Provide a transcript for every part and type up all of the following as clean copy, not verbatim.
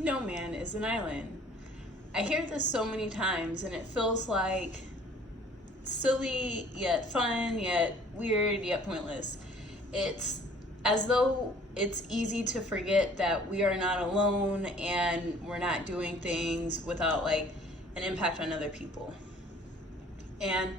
No man is an island. I hear this so many times and it feels like silly, yet fun, yet weird, yet pointless. It's as though it's easy to forget that we are not alone and we're not doing things without like an impact on other people. And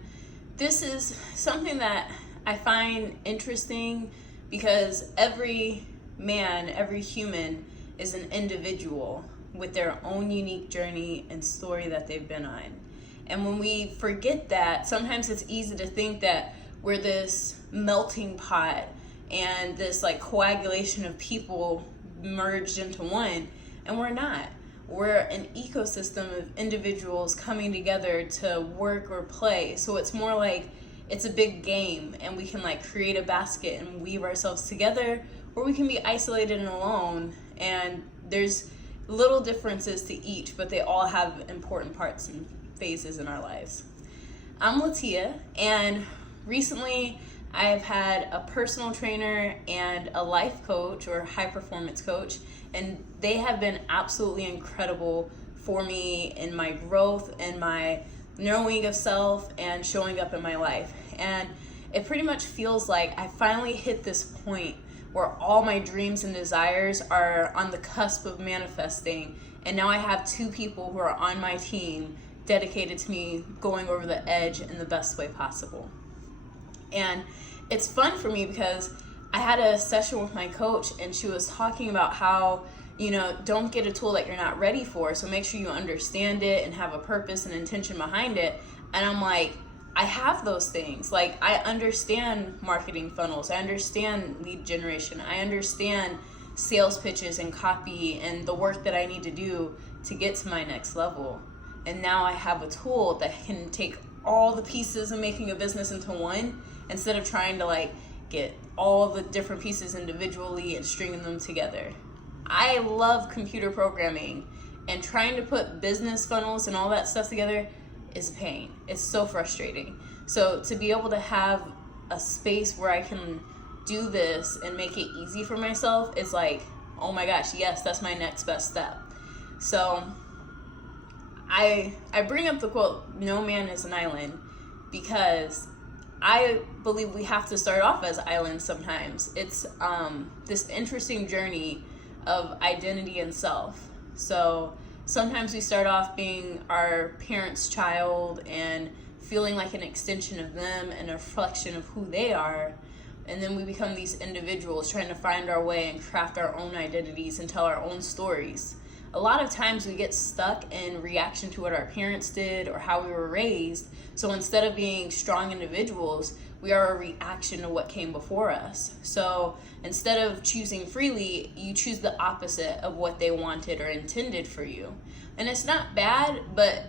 this is something that I find interesting because every man, every human is an individual with their own unique journey and story that they've been on. And when we forget that, sometimes it's easy to think that we're this melting pot and this like coagulation of people merged into one, and we're not. We're an ecosystem of individuals coming together to work or play. So it's more like it's a big game and we can like create a basket and weave ourselves together, or we can be isolated and alone, and there's little differences to each, but they all have important parts and phases in our lives. I'm Latia, and recently I've had a personal trainer and a life coach or high performance coach, and they have been absolutely incredible for me in my growth and my knowing of self and showing up in my life. And it pretty much feels like I finally hit this point where all my dreams and desires are on the cusp of manifesting, and now I have two people who are on my team dedicated to me going over the edge in the best way possible. And it's fun for me because I had a session with my coach and she was talking about how, don't get a tool that you're not ready for, so make sure you understand it and have a purpose and intention behind it. And I'm like, I have those things. Like, I understand marketing funnels, I understand lead generation, I understand sales pitches and copy and the work that I need to do to get to my next level. And now I have a tool that can take all the pieces of making a business into one, instead of trying to like get all the different pieces individually and stringing them together. I love computer programming, and trying to put business funnels and all that stuff together is a pain. It's so frustrating. So to be able to have a space where I can do this and make it easy for myself, it's like, oh my gosh, yes, that's my next best step. So I bring up the quote, no man is an island, because I believe we have to start off as islands sometimes. It's this interesting journey of identity and self. So sometimes we start off being our parents' child and feeling like an extension of them and a reflection of who they are. And then we become these individuals trying to find our way and craft our own identities and tell our own stories. A lot of times we get stuck in reaction to what our parents did or how we were raised. So instead of being strong individuals, we are a reaction to what came before us. So instead of choosing freely, you choose the opposite of what they wanted or intended for you. And it's not bad, but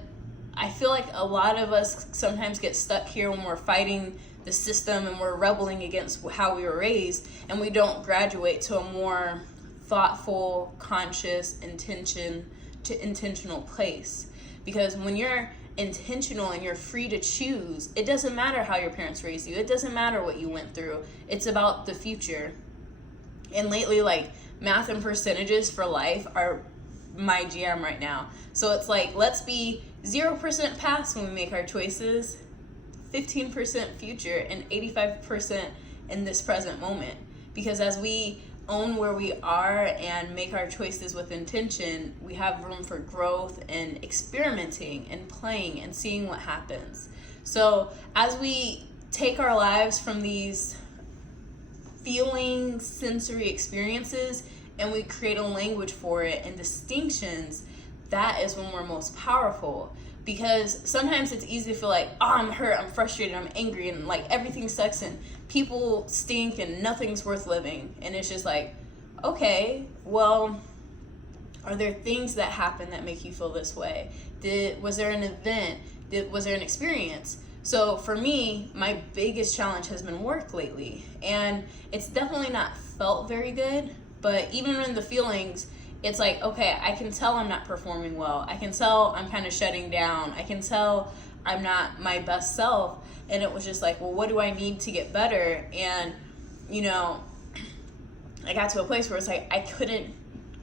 I feel like a lot of us sometimes get stuck here when we're fighting the system and we're rebelling against how we were raised, and we don't graduate to a more thoughtful, conscious, intentional place. Because when you're intentional and you're free to choose, it doesn't matter how your parents raised you, it doesn't matter what you went through, it's about the future. And lately, like, math and percentages for life are my jam right now. So it's like, let's be 0% past when we make our choices, 15% future, and 85% in this present moment. Because as we own where we are and make our choices with intention, we have room for growth and experimenting and playing and seeing what happens. So as we take our lives from these feeling sensory experiences and we create a language for it and distinctions, that is when we're most powerful. Because sometimes it's easy to feel like, oh, I'm hurt, I'm frustrated, I'm angry, and like everything sucks and people stink and nothing's worth living. And it's just like, okay, well, are there things that happen that make you feel this way? Was there an event? Was there an experience? So for me, my biggest challenge has been work lately. And it's definitely not felt very good, but even in the feelings, it's like, okay, I can tell I'm not performing well. I can tell I'm kind of shutting down. I can tell I'm not my best self. And it was just like, well, what do I need to get better? And, I got to a place where it's like, I couldn't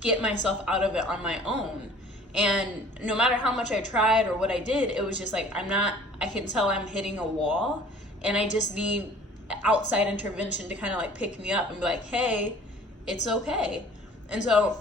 get myself out of it on my own. And no matter how much I tried or what I did, it was just like, I can tell I'm hitting a wall, and I just need outside intervention to kind of like pick me up and be like, hey, it's okay. And so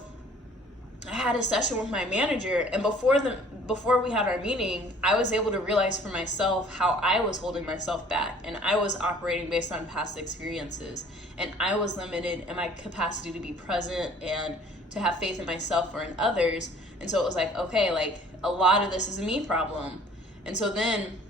I had a session with my manager, and before we had our meeting, I was able to realize for myself how I was holding myself back, and I was operating based on past experiences, and I was limited in my capacity to be present and to have faith in myself or in others. And so it was like, okay, like a lot of this is a me problem. And so then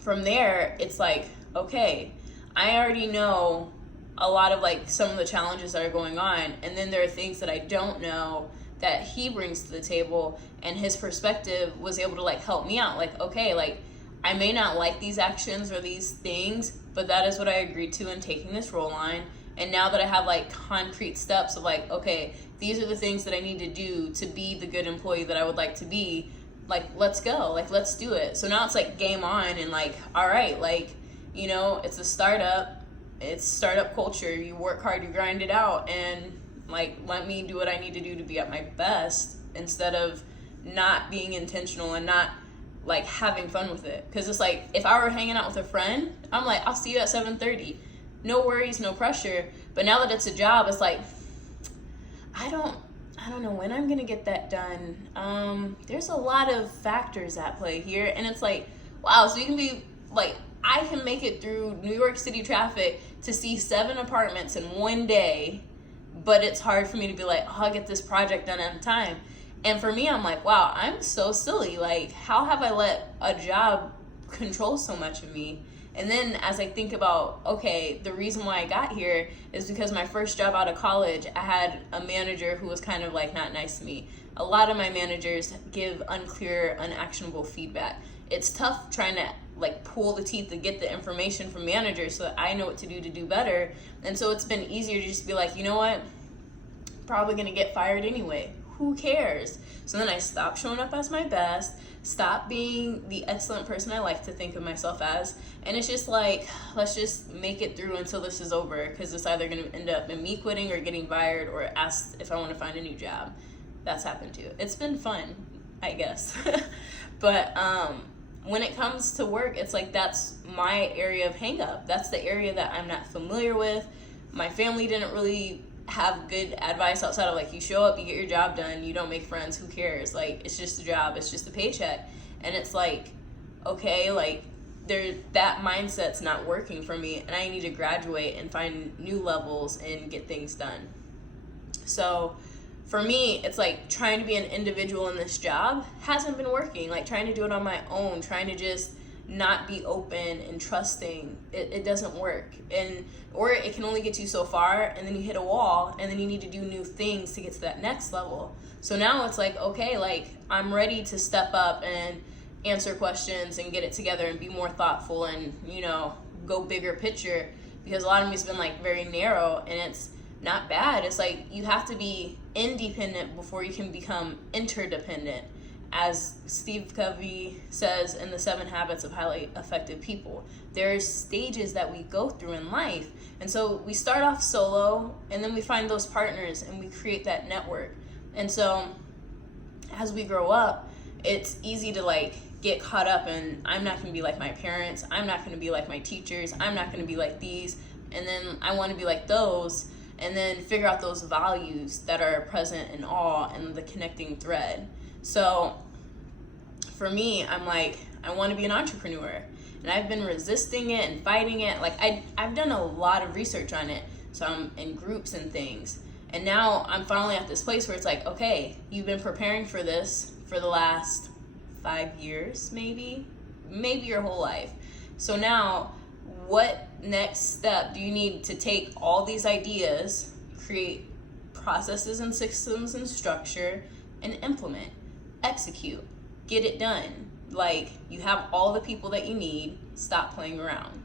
from there, it's like, okay, I already know a lot of like some of the challenges that are going on, and then there are things that I don't know that he brings to the table, and his perspective was able to like help me out. Like, okay, like I may not like these actions or these things, but that is what I agreed to in taking this role line. And now that I have like concrete steps of like, okay, these are the things that I need to do to be the good employee that I would like to be, like, let's go, like, let's do it. So now it's like game on, and like, all right, like, you know, it's a startup, it's startup culture. You work hard, you grind it out, and like, let me do what I need to do to be at my best, instead of not being intentional and not like having fun with it. Because it's like, if I were hanging out with a friend, I'm like, I'll see you at 7:30, no worries, no pressure. But now that it's a job, it's like, I don't know when I'm gonna get that done. There's a lot of factors at play here, and it's like, wow, so you can be like, I can make it through New York City traffic to see 7 apartments in one day, but it's hard for me to be like, oh, I'll get this project done at a time. And for me, I'm like, wow, I'm so silly. Like, how have I let a job control so much of me? And then as I think about, okay, the reason why I got here is because my first job out of college, I had a manager who was kind of like not nice to me. A lot of my managers give unclear, unactionable feedback. It's tough trying to like pull the teeth to get the information from managers so that I know what to do better. And so it's been easier to just be like, you know what, probably gonna get fired anyway. Who cares? So then I stopped showing up as my best, stop being the excellent person I like to think of myself as, and it's just like, let's just make it through until this is over, because it's either going to end up in me quitting or getting fired or asked if I want to find a new job. That's happened too. It's been fun, I guess. But when it comes to work, it's like, that's my area of hang up. That's the area that I'm not familiar with. My family didn't really have good advice outside of like, you show up, you get your job done, you don't make friends, who cares? Like, it's just a job, it's just a paycheck. And it's like, okay, like that mindset's not working for me, and I need to graduate and find new levels and get things done. So for me, it's like trying to be an individual in this job hasn't been working. Like trying to do it on my own, trying to just not be open and trusting, it doesn't work. Or it can only get you so far, and then you hit a wall, and then you need to do new things to get to that next level. So now it's like, okay, like I'm ready to step up and answer questions and get it together and be more thoughtful and, you know, go bigger picture, because a lot of me's been like very narrow, and it's not bad. It's like, you have to be independent before you can become interdependent. As Steve Covey says in the 7 Habits of Highly Effective People, there's stages that we go through in life. And so we start off solo, and then we find those partners, and we create that network. And so as we grow up, it's easy to like get caught up in, I'm not going to be like my parents, I'm not going to be like my teachers, I'm not going to be like these, and then I want to be like those, and then figure out those values that are present in all and the connecting thread. So for me, I'm like, I want to be an entrepreneur, and I've been resisting it and fighting it. Like I've done a lot of research on it, so I'm in groups and things, and now I'm finally at this place where it's like, okay, you've been preparing for this for the last 5 years, maybe your whole life. So now what next step do you need to take all these ideas, create processes and systems and structure, and implement, execute, get it done? Like, you have all the people that you need, stop playing around.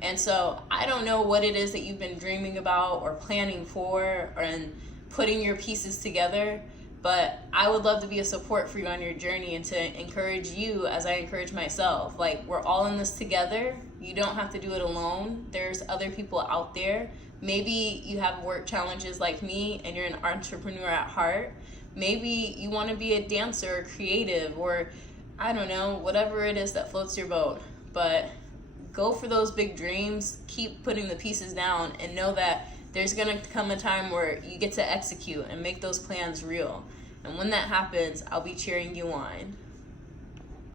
And so I don't know what it is that you've been dreaming about or planning for and putting your pieces together, but I would love to be a support for you on your journey and to encourage you as I encourage myself. Like, we're all in this together. You don't have to do it alone. There's other people out there Maybe you have work challenges like me and you're an entrepreneur at heart. Maybe you want to be a dancer or creative, or I don't know, whatever it is that floats your boat. But go for those big dreams, keep putting the pieces down, and know that there's going to come a time where you get to execute and make those plans real. And when that happens, I'll be cheering you on.